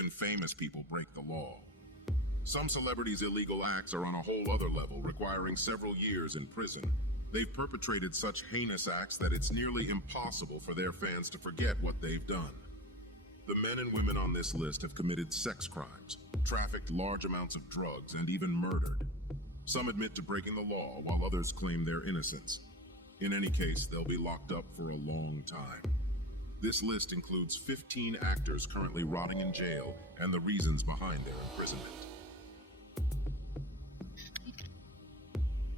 Even famous people break the law. Some celebrities' illegal acts are on a whole other level, requiring several years in prison. They've perpetrated such heinous acts that it's nearly impossible for their fans to forget what they've done. The men and women on this list have committed sex crimes, trafficked large amounts of drugs, and even murdered. Some admit to breaking the law, while others claim their innocence. In any case, they'll be locked up for a long time. This list includes 15 actors currently rotting in jail and the reasons behind their imprisonment.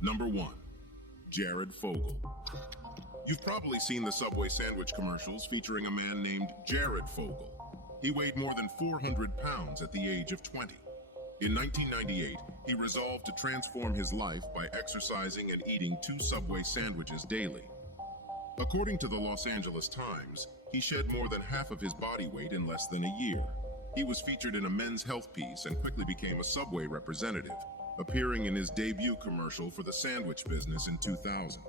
Number 1. Jared Fogle. You've probably seen the Subway sandwich commercials featuring a man named Jared Fogle. He weighed more than 400 pounds at the age of 20. In 1998, he resolved to transform his life by exercising and eating 2 Subway sandwiches daily. According to the Los Angeles Times, he shed more than half of his body weight in less than a year. He was featured in a Men's Health piece and quickly became a Subway representative, appearing in his debut commercial for the sandwich business in 2000.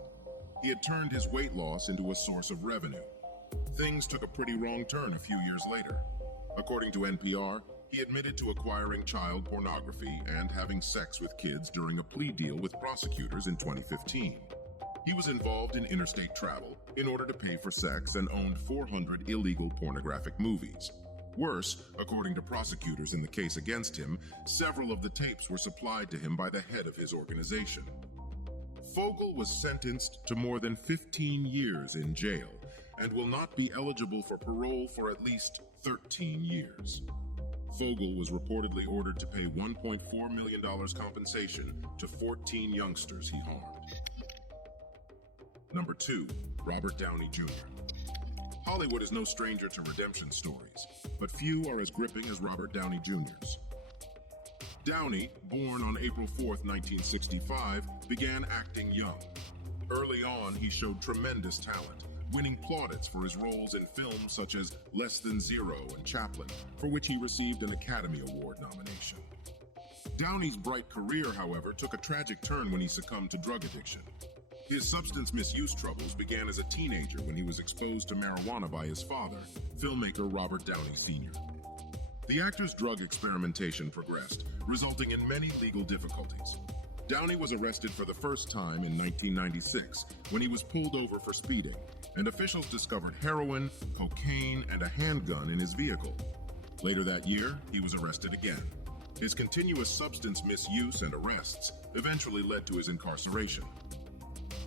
He had turned his weight loss into a source of revenue. Things took a pretty wrong turn a few years later. According to NPR, he admitted to acquiring child pornography and having sex with kids during a plea deal with prosecutors in 2015. He was involved in interstate travel in order to pay for sex and owned 400 illegal pornographic movies. Worse, according to prosecutors in the case against him, several of the tapes were supplied to him by the head of his organization. Fogle was sentenced to more than 15 years in jail and will not be eligible for parole for at least 13 years. Fogle was reportedly ordered to pay $1.4 million compensation to 14 youngsters he harmed. Number 2. Robert Downey Jr. Hollywood is no stranger to redemption stories, but few are as gripping as Robert Downey Jr.'s. Downey, born on April 4, 1965, began acting young. Early on, he showed tremendous talent, winning plaudits for his roles in films such as Less Than Zero and Chaplin, for which he received an Academy Award nomination. Downey's bright career, however, took a tragic turn when he succumbed to drug addiction. His substance misuse troubles began as a teenager when he was exposed to marijuana by his father, filmmaker Robert Downey Jr. The actor's drug experimentation progressed, resulting in many legal difficulties. Downey was arrested for the first time in 1996 when he was pulled over for speeding, and officials discovered heroin, cocaine, and a handgun in his vehicle. Later that year, he was arrested again. His continuous substance misuse and arrests eventually led to his incarceration.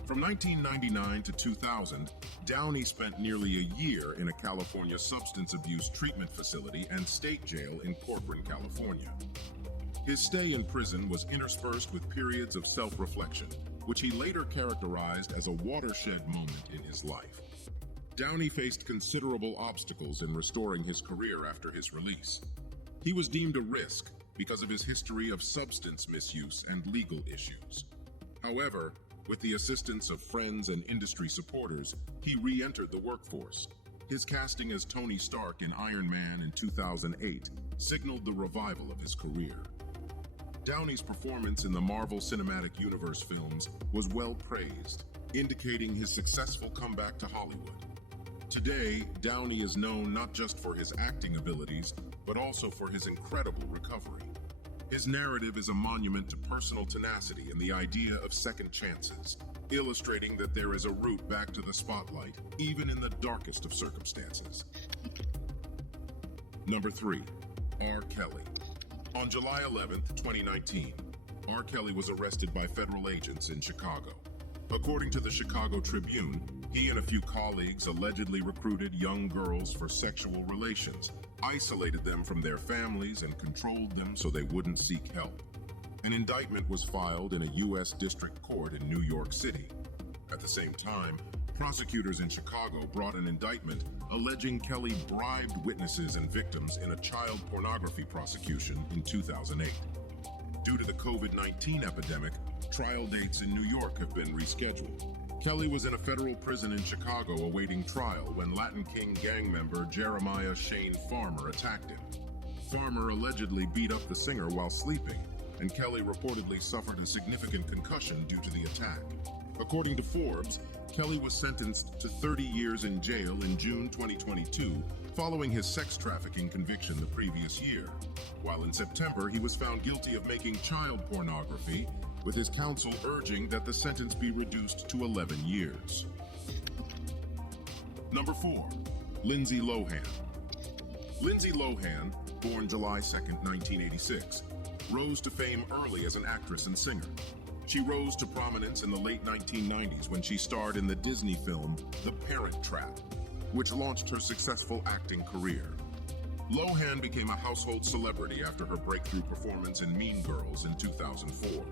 From 1999 to 2000, Downey spent nearly a year in a California substance abuse treatment facility and state jail in Corcoran, California. His stay in prison was interspersed with periods of self-reflection, which he later characterized as a watershed moment in his life. Downey faced considerable obstacles in restoring his career after his release. He was deemed a risk because of his history of substance misuse and legal issues. However, with the assistance of friends and industry supporters, he re-entered the workforce. His casting as Tony Stark in Iron Man in 2008 signaled the revival of his career. Downey's performance in the Marvel Cinematic Universe films was well praised, indicating his successful comeback to Hollywood. Today, Downey is known not just for his acting abilities, but also for his incredible recovery. His narrative is a monument to personal tenacity and the idea of second chances, illustrating that there is a route back to the spotlight, even in the darkest of circumstances. Number 3. R. Kelly. On July 11, 2019, R. Kelly was arrested by federal agents in Chicago. According to the Chicago Tribune, he and a few colleagues allegedly recruited young girls for sexual relations, isolated them from their families, and controlled them so they wouldn't seek help. An indictment was filed in a U.S. District Court in New York City. At the same time, prosecutors in Chicago brought an indictment alleging Kelly bribed witnesses and victims in a child pornography prosecution in 2008. Due to the COVID-19 epidemic, trial dates in New York have been rescheduled. Kelly was in a federal prison in Chicago awaiting trial when Latin King gang member Jeremiah Shane Farmer attacked him. Farmer allegedly beat up the singer while sleeping, and Kelly reportedly suffered a significant concussion due to the attack. According to Forbes, Kelly was sentenced to 30 years in jail in June 2022 following his sex trafficking conviction the previous year, while in September he was found guilty of making child pornography, with his counsel urging that the sentence be reduced to 11 years. Number 4. Lindsay Lohan. Lindsay Lohan, born July 2, 1986, rose to fame early as an actress and singer. She rose to prominence in the late 1990s when she starred in the Disney film The Parent Trap, which launched her successful acting career. Lohan became a household celebrity after her breakthrough performance in Mean Girls in 2004.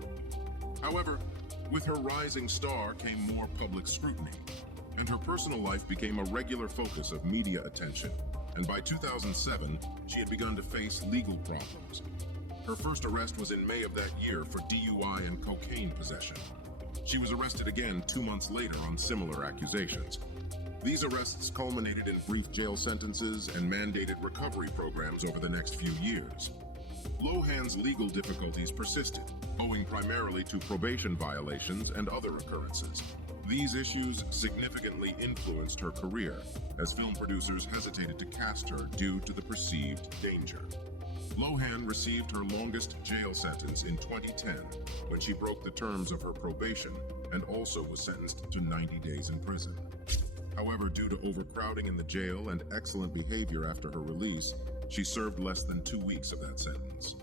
However, with her rising star came more public scrutiny, and her personal life became a regular focus of media attention, and by 2007, she had begun to face legal problems. Her first arrest was in May of that year for DUI and cocaine possession. She was arrested again 2 months later on similar accusations. These arrests culminated in brief jail sentences and mandated recovery programs over the next few years. Lohan's legal difficulties persisted, owing primarily to probation violations and other occurrences. These issues significantly influenced her career, as film producers hesitated to cast her due to the perceived danger. Lohan received her longest jail sentence in 2010, when she broke the terms of her probation and also was sentenced to 90 days in prison. However, due to overcrowding in the jail and excellent behavior after her release, she served less than 2 weeks of that sentence.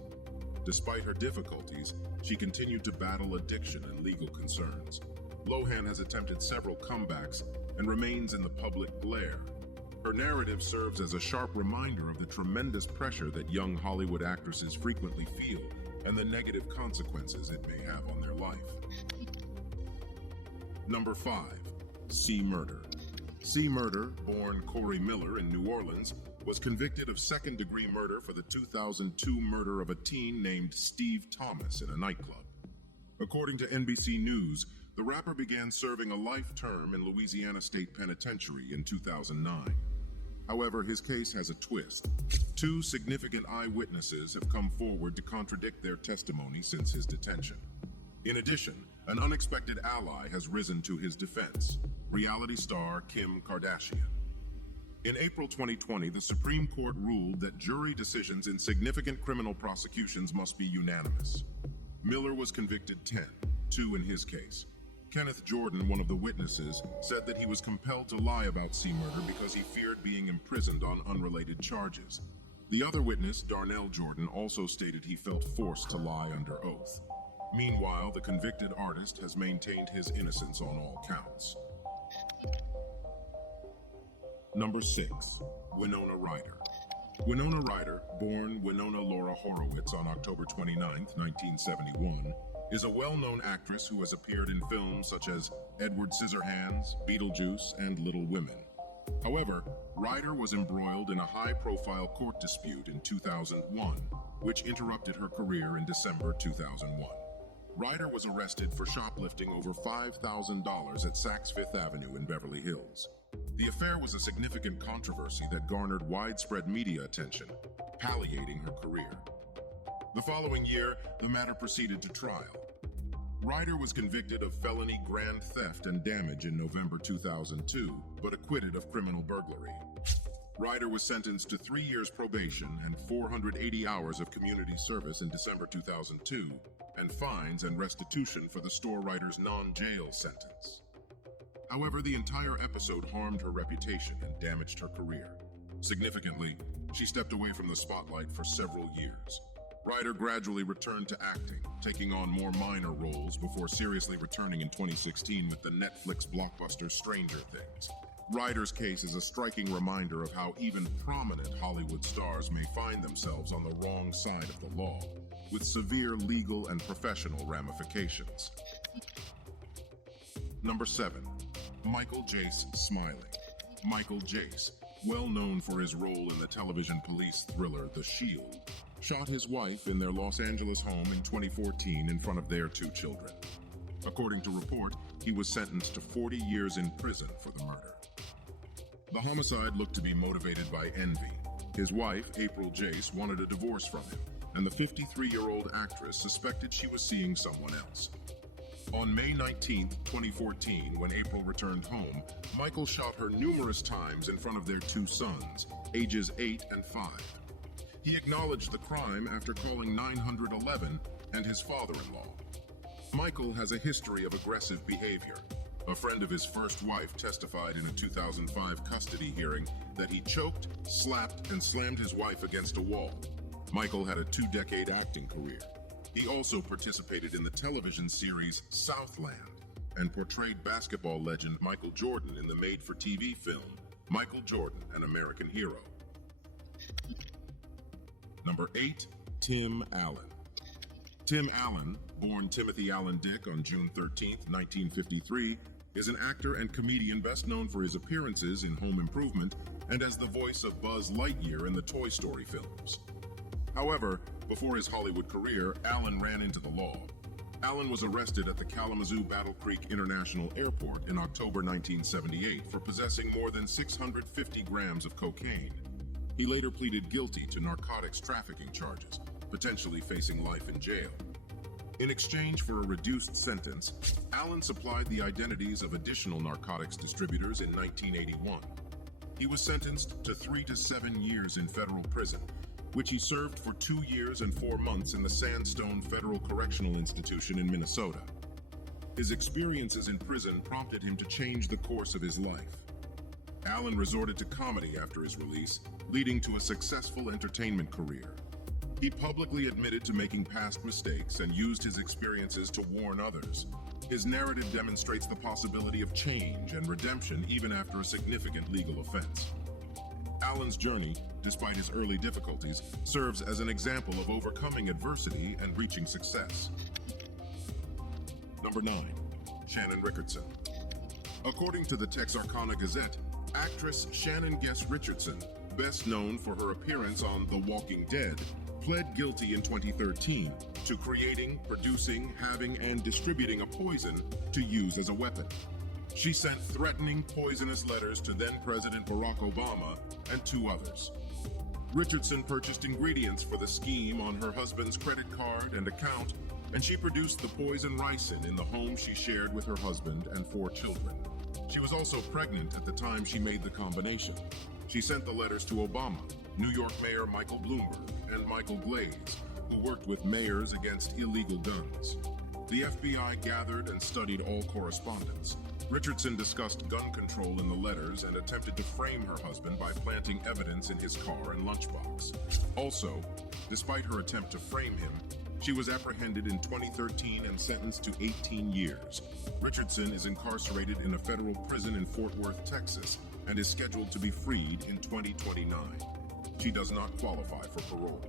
Despite her difficulties, she continued to battle addiction and legal concerns. Lohan has attempted several comebacks and remains in the public glare. Her narrative serves as a sharp reminder of the tremendous pressure that young Hollywood actresses frequently feel and the negative consequences it may have on their life. Number 5. C. Murder. C. Murder, born Corey Miller in New Orleans, was convicted of second-degree murder for the 2002 murder of a teen named Steve Thomas in a nightclub. According to NBC News, the rapper began serving a life term in Louisiana State Penitentiary in 2009. However, his case has a twist. 2 significant eyewitnesses have come forward to contradict their testimony since his detention. In addition, an unexpected ally has risen to his defense, reality star Kim Kardashian. In April 2020, the Supreme Court ruled that jury decisions in significant criminal prosecutions must be unanimous. Miller was convicted 10, 2 in his case. Kenneth Jordan, one of the witnesses, said that he was compelled to lie about C. Murder because he feared being imprisoned on unrelated charges. The other witness, Darnell Jordan, also stated he felt forced to lie under oath. Meanwhile, the convicted artist has maintained his innocence on all counts. Number 6. Winona Ryder. Winona Ryder, born Winona Laura Horowitz on October 29, 1971, is a well-known actress who has appeared in films such as Edward Scissorhands, Beetlejuice, and Little Women. However, Ryder was embroiled in a high-profile court dispute in 2001, which interrupted her career in December 2001. Ryder was arrested for shoplifting over $5,000 at Saks Fifth Avenue in Beverly Hills. The affair was a significant controversy that garnered widespread media attention, palliating her career. The following year, the matter proceeded to trial. Ryder was convicted of felony grand theft and damage in November 2002, but acquitted of criminal burglary. Ryder was sentenced to 3 years probation and 480 hours of community service in December 2002, and fines and restitution for the store writer's non-jail sentence. However, the entire episode harmed her reputation and damaged her career. Significantly, she stepped away from the spotlight for several years. Ryder gradually returned to acting, taking on more minor roles before seriously returning in 2016 with the Netflix blockbuster Stranger Things. Ryder's case is a striking reminder of how even prominent Hollywood stars may find themselves on the wrong side of the law, with severe legal and professional ramifications. Number 7. Michael Jace Smiley. Michael Jace, well known for his role in the television police thriller The Shield, shot his wife in their Los Angeles home in 2014 in front of their 2 children. According to report, he was sentenced to 40 years in prison for the murder. The homicide looked to be motivated by envy. His wife, April Jace, wanted a divorce from him, and the 53-year-old actress suspected she was seeing someone else. On May 19, 2014, when April returned home, Michael shot her numerous times in front of their two sons, ages 8 and 5. He acknowledged the crime after calling 911 and his father-in-law. Michael has a history of aggressive behavior. A friend of his first wife testified in a 2005 custody hearing that he choked, slapped, and slammed his wife against a wall. Michael had a 2-decade acting career. He also participated in the television series Southland and portrayed basketball legend Michael Jordan in the made-for-TV film Michael Jordan, an American Hero. Number 8, Tim Allen. Tim Allen, born Timothy Allen Dick on June 13, 1953, is an actor and comedian best known for his appearances in Home Improvement and as the voice of Buzz Lightyear in the Toy Story films. However, before his Hollywood career, Allen ran into the law. Allen was arrested at the Kalamazoo Battle Creek International Airport in October 1978 for possessing more than 650 grams of cocaine. He later pleaded guilty to narcotics trafficking charges, potentially facing life in jail. In exchange for a reduced sentence, Allen supplied the identities of additional narcotics distributors in 1981. He was sentenced to 3 to 7 years in federal prison, which he served for 2 years and 4 months in the Sandstone Federal Correctional Institution in Minnesota. His experiences in prison prompted him to change the course of his life. Allen resorted to comedy after his release, leading to a successful entertainment career. He publicly admitted to making past mistakes and used his experiences to warn others. His narrative demonstrates the possibility of change and redemption even after a significant legal offense. Allen's journey, despite his early difficulties, serves as an example of overcoming adversity and reaching success. Number 9, Shannon Richardson. According to the Texarkana Gazette, actress Shannon Guess Richardson, best known for her appearance on The Walking Dead, pled guilty in 2013 to creating, producing, having, and distributing a poison to use as a weapon. She sent threatening, poisonous letters to then-President Barack Obama and 2 others. Richardson purchased ingredients for the scheme on her husband's credit card and account, and she produced the poison ricin in the home she shared with her husband and 4 children. She was also pregnant at the time she made the combination. She sent the letters to Obama, New York Mayor Michael Bloomberg, and Michael Glaze, who worked with mayors against illegal guns. The FBI gathered and studied all correspondence. Richardson discussed gun control in the letters and attempted to frame her husband by planting evidence in his car and lunchbox. Also, despite her attempt to frame him, she was apprehended in 2013 and sentenced to 18 years. Richardson is incarcerated in a federal prison in Fort Worth, Texas, and is scheduled to be freed in 2029. She does not qualify for parole.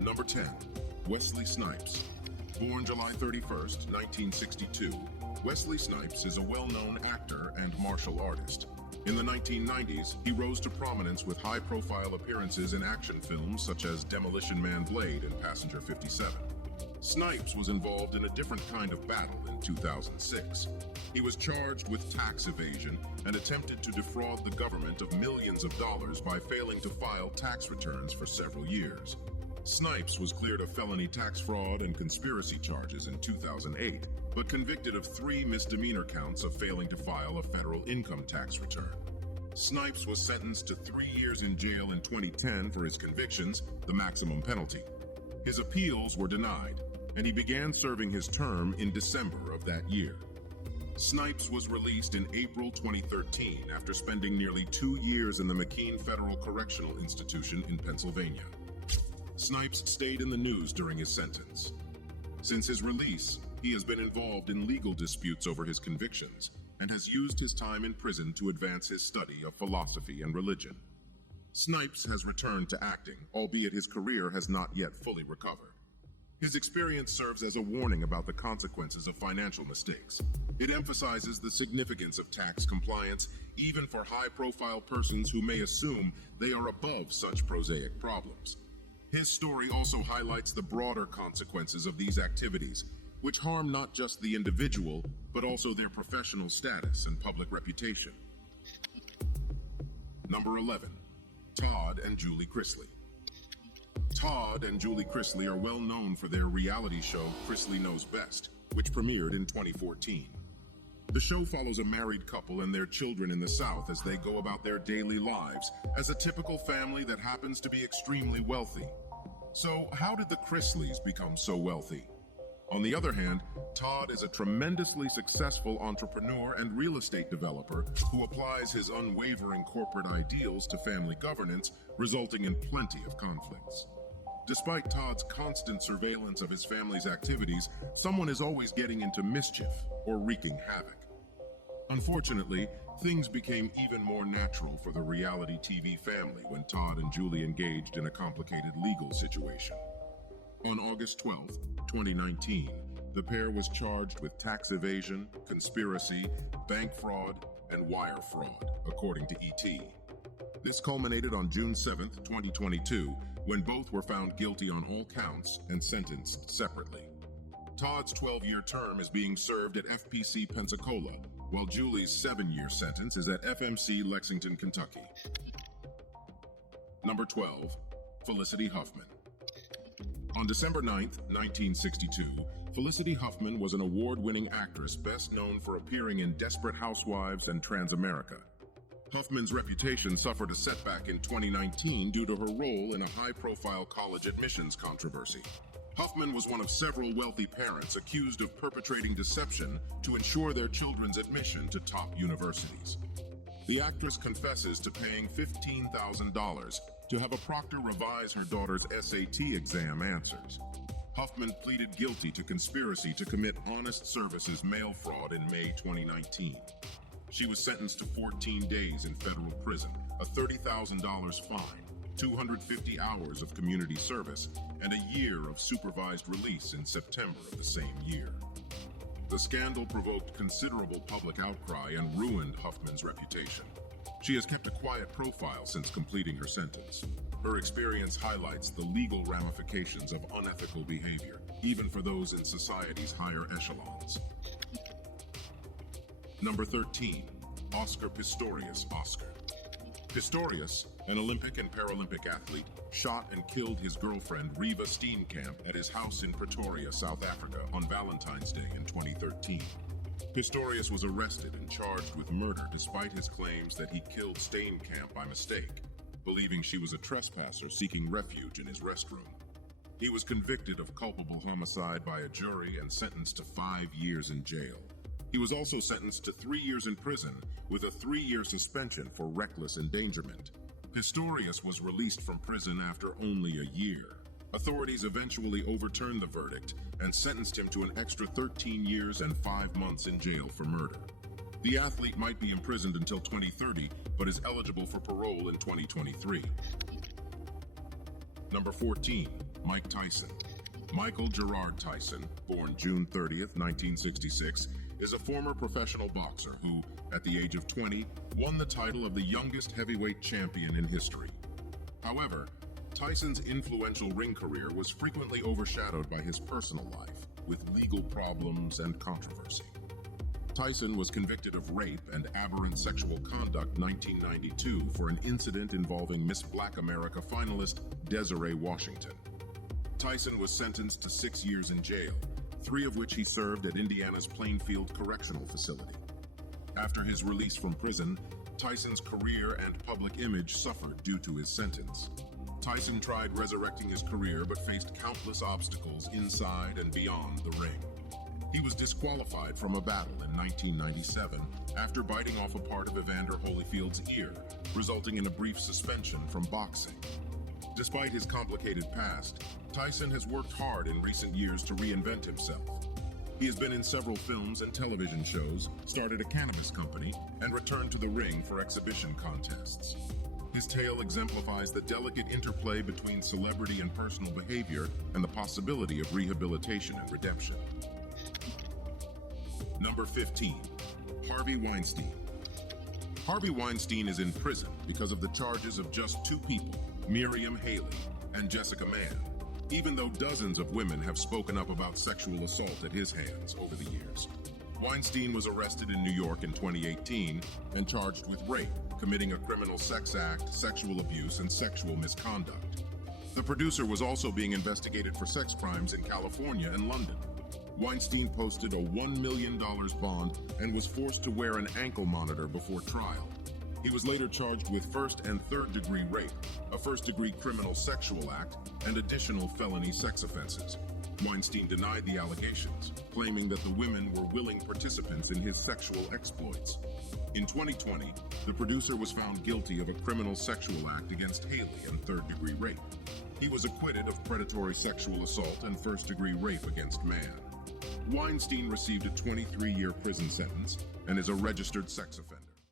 Number 10, Wesley Snipes. Born July 31st, 1962, Wesley Snipes is a well-known actor and martial artist. In the 1990s, he rose to prominence with high-profile appearances in action films such as Demolition Man Blade and Passenger 57. Snipes was involved in a different kind of battle in 2006. He was charged with tax evasion and attempted to defraud the government of millions of dollars by failing to file tax returns for several years. Snipes was cleared of felony tax fraud and conspiracy charges in 2008, but convicted of 3 misdemeanor counts of failing to file a federal income tax return. Snipes was sentenced to 3 years in jail in 2010 for his convictions, the maximum penalty. His appeals were denied, and he began serving his term in December of that year. Snipes was released in April 2013 after spending nearly 2 years in the McKean Federal Correctional Institution in Pennsylvania. Snipes stayed in the news during his sentence. Since his release, he has been involved in legal disputes over his convictions and has used his time in prison to advance his study of philosophy and religion. Snipes has returned to acting, albeit his career has not yet fully recovered. His experience serves as a warning about the consequences of financial mistakes. It emphasizes the significance of tax compliance, even for high-profile persons who may assume they are above such prosaic problems. His story also highlights the broader consequences of these activities, which harm not just the individual, but also their professional status and public reputation. Number 11, Todd and Julie Chrisley. Todd and Julie Chrisley are well known for their reality show Chrisley Knows Best, which premiered in 2014. The show follows a married couple and their children in the South as they go about their daily lives as a typical family that happens to be extremely wealthy. So, how did the Chrisleys become so wealthy? On the other hand, Todd is a tremendously successful entrepreneur and real estate developer who applies his unwavering corporate ideals to family governance, resulting in plenty of conflicts. Despite Todd's constant surveillance of his family's activities, someone is always getting into mischief or wreaking havoc. Unfortunately, things became even more natural for the reality TV family when Todd and Julie engaged in a complicated legal situation. On August 12, 2019, the pair was charged with tax evasion, conspiracy, bank fraud, and wire fraud, according to ET. This culminated on June 7, 2022, when both were found guilty on all counts and sentenced separately. Todd's 12-year term is being served at FPC Pensacola, while Julie's 7-year sentence is at FMC Lexington, Kentucky. Number 12, Felicity Huffman. On December 9, 1962, Felicity Huffman was an award-winning actress best known for appearing in Desperate Housewives and Transamerica. Huffman's reputation suffered a setback in 2019 due to her role in a high-profile college admissions controversy. Huffman was one of several wealthy parents accused of perpetrating deception to ensure their children's admission to top universities. The actress confesses to paying $15,000 to have a proctor revise her daughter's SAT exam answers. Huffman pleaded guilty to conspiracy to commit honest services mail fraud in May 2019. She was sentenced to 14 days in federal prison, a $30,000 fine, 250 hours of community service, and a year of supervised release in September of the same year. The scandal provoked considerable public outcry and ruined Huffman's reputation. She has kept a quiet profile since completing her sentence. Her experience highlights the legal ramifications of unethical behavior, even for those in society's higher echelons. Number 13, Oscar Pistorius Oscar. Pistorius, an Olympic and Paralympic athlete, shot and killed his girlfriend Reva Steenkamp at his house in Pretoria, South Africa on Valentine's Day in 2013. Pistorius was arrested and charged with murder despite his claims that he killed Steenkamp by mistake, believing she was a trespasser seeking refuge in his restroom. He was convicted of culpable homicide by a jury and sentenced to 5 years in jail. He was also sentenced to 3 years in prison with a 3-year suspension for reckless endangerment. Pistorius was released from prison after only a year. Authorities eventually overturned the verdict and sentenced him to an extra 13 years and 5 months in jail for murder. The athlete might be imprisoned until 2030, but is eligible for parole in 2023. Number 14, Mike Tyson. Michael Gerard Tyson, born June 30th, 1966, is a former professional boxer who, at the age of 20, won the title of the youngest heavyweight champion in history. However, Tyson's influential ring career was frequently overshadowed by his personal life, with legal problems and controversy. Tyson was convicted of rape and aberrant sexual conduct 1992 for an incident involving Miss Black America finalist Desiree Washington. Tyson was sentenced to 6 years in jail, 3 of which he served at Indiana's Plainfield Correctional Facility. After his release from prison, Tyson's career and public image suffered due to his sentence. Tyson tried resurrecting his career but faced countless obstacles inside and beyond the ring. He was disqualified from a battle in 1997 after biting off a part of Evander Holyfield's ear, resulting in a brief suspension from boxing. Despite his complicated past, Tyson has worked hard in recent years to reinvent himself. He has been in several films and television shows, started a cannabis company, and returned to the ring for exhibition contests. His tale exemplifies the delicate interplay between celebrity and personal behavior and the possibility of rehabilitation and redemption. Number 15, Harvey Weinstein. Harvey Weinstein is in prison because of the charges of just 2 people, Miriam Haley and Jessica Mann, even though dozens of women have spoken up about sexual assault at his hands over the years. Weinstein was arrested in New York in 2018 and charged with rape, committing a criminal sex act, sexual abuse, and sexual misconduct. The producer was also being investigated for sex crimes in California and London. Weinstein posted a $1 million bond and was forced to wear an ankle monitor before trial. He was later charged with first and third-degree rape, a first-degree criminal sexual act, and additional felony sex offenses. Weinstein denied the allegations, claiming that the women were willing participants in his sexual exploits. In 2020, the producer was found guilty of a criminal sexual act against Haley and third-degree rape. He was acquitted of predatory sexual assault and first-degree rape against man. Weinstein received a 23-year prison sentence and is a registered sex offender.